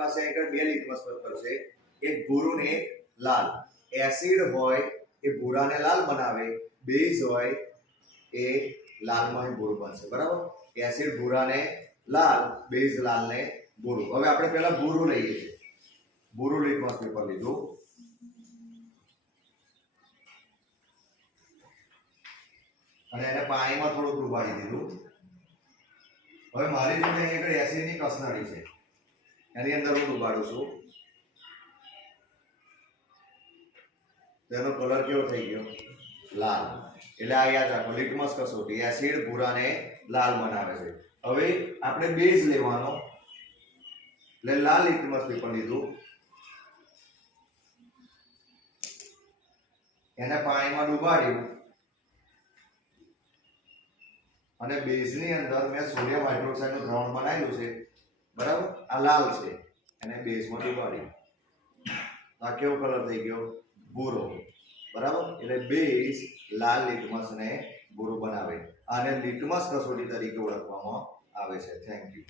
પાસે આગળ બે લિટમસ પેપર છે, એક ભૂરું ને એક લાલ. એસિડ હોય એ ભૂરાને લાલ બનાવે, બેઝ હોય એ લાલમાં ભૂરું બનશે. બરાબર? એસિડ ભૂરાને લાલ, બેઝ લાલને ભૂરું. હવે આપણે પહેલા ભૂરું લઈએ છીએ. ભૂરું લિટમસ પેપર લીધું, અને એને પાણીમાં થોડું ડુબાડી દીધું. હવે મારી જોડે અહીં આગળ એસિડની કસનળી છે, એની અંદર હું ડુબાડું છું. તેનો કલર કેવો થઈ ગયો? લાલ. એટલે આ યાદ રાખો, લિટમસ કસોટી એસિડ ભૂરાને લાલ બનાવે છે. હવે આપણે બેઝ લેવાનો, એટલે લાલ લિટમસ પેપર લીધું, એને પાણીમાં ડુબાડ્યું, અને બેઝની અંદર મેં સોડિયમ હાઇડ્રોક્સાઇડનું દ્રાવણ બનાવ્યું છે. બરાબર? આ લાલ છે, એને બેઝમાં ડુબાડ્યું. આ કેવો કલર થઈ ગયો? ભૂરો. બરાબર? એટલે બેઝ લાલ લિટમસને ભૂરો બનાવે. આને લિટમસ કસોટી તરીકે ઓળખવામાં આવે છે. Thank you.